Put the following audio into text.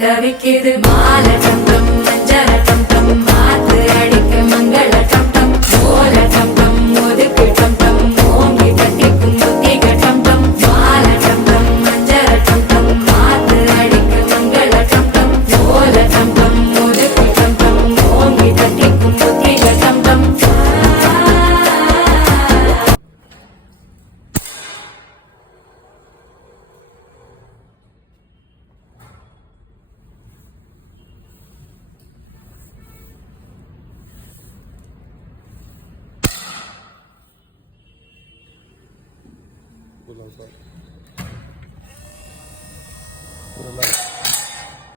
தவிக்குது மாலை டம் டம் மஞ்சள டம் டம் மாத்து அடிக்க மங்கள டம் டம் ஓல டம் டம் ஒதுக்கு டம் டம் ஓங்கி தட்டிக்கும் புத்திக டம் டம் மாலை டம் டம் மஞ்சள டம் டம் மாத்து அடிக்க மங்கள டம் டம் ஓல டம் டம் ஒதுக்கு டம் டம் ஓங்கி தட்டிக்கும் புத்திக டம் டம் Buradan sonra.